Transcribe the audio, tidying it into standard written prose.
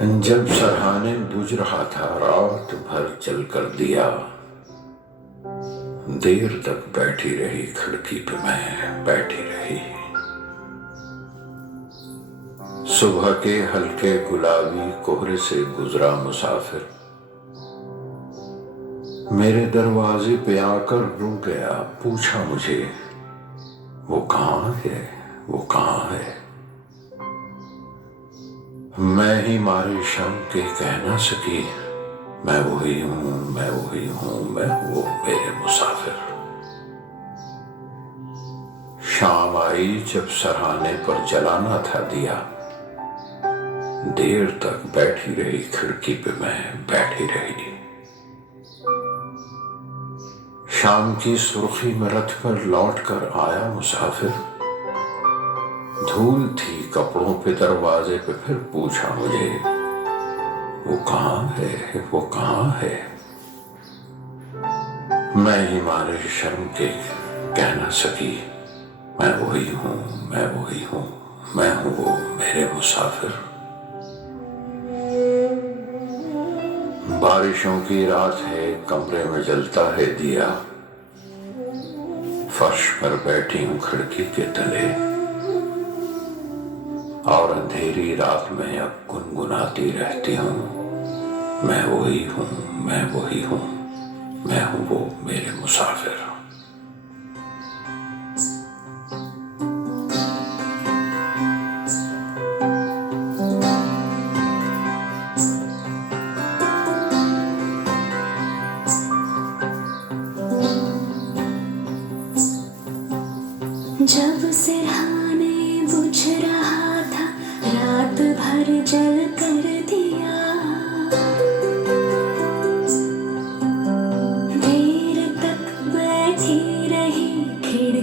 जब सरहाने बुझ रहा था, रात भर जल कर दिया, देर तक बैठी रही खिड़की पे, मैं बैठी रही। सुबह के हल्के गुलाबी कोहरे से गुजरा मुसाफिर मेरे दरवाजे पे आकर रुक गया। पूछा मुझे, वो कहाँ है, वो कहाँ है। मैं ही मारे शर्म के कह ना सकी, मैं वही हूं, मैं वही हूं, मैं वो मेरे मुसाफिर। शाम आई जब सरहाने पर जलाना था दिया, देर तक बैठी रही खिड़की पे, मैं बैठी रही। शाम की सुर्खी में रथ पर लौट कर आया मुसाफिर, धूल थी कपड़ों पे दरवाजे पे। फिर पूछा मुझे, वो कहाँ है, वो कहाँ है। मैं ही मारे शर्म के कह ना सकी, मैं वही हूं, मैं वही हूं, मैं हूं वो मेरे मुसाफिर। बारिशों की रात है, कमरे में जलता है दिया, फर्श पर बैठी हूं खिड़की के तले, और अंधेरी रात में अब गुनगुनाती रहती हूं, मैं वही हूं, मैं वही हूं, मैं हूं वो मेरे मुसाफिर। जब सिरहाने बुझ रहा था, रात भर जल कर दिया, देर तक बैठी रही खिड़की